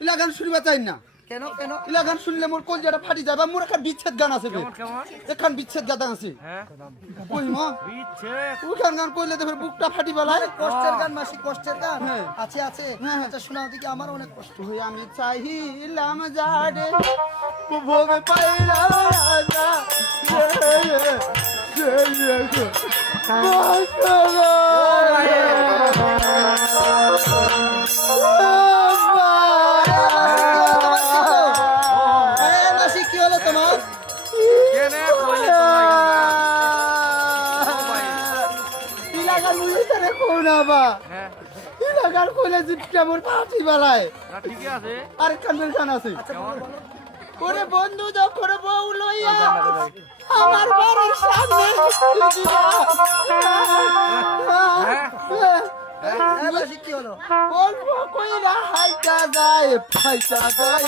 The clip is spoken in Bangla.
ইলা গান শুনবা চাই না কেন কেন ইলা গান শুনলে মোর কলজাটা ফাটি যায় বা মোর একটা বিচ্ছেদ গান আছে বে কেমন এখান বিচ্ছেদ গান আছে হ্যাঁ কই মা বিচ্ছেদ ওখান গান কইলে তো ফের বুকটা ফাটি বালাই কষ্টের গান মাসি কষ্টের গান হ্যাঁ। আছে আছে হ্যাঁ। আচ্ছা শোনাও দেখি আমার অনেক কষ্ট তুই আমি চাইলাম যারে ভবে পাইলাম না মাসি কি হলো তোমার কেনে কইলে ইলাকার মুড়িটারে কোনা বা হ্যাঁ ইলাকার কইলে জিপটা মোর ফাটি বালাই না ঠিকই আছে আর কানের গান আছে ওরে বন্ধু যখন বউ লইয়া আমার বাড়ির সামনে হ্যাঁ মাসি কি হলো অল্প কইরা হাইটা যায় ফাইটা যায়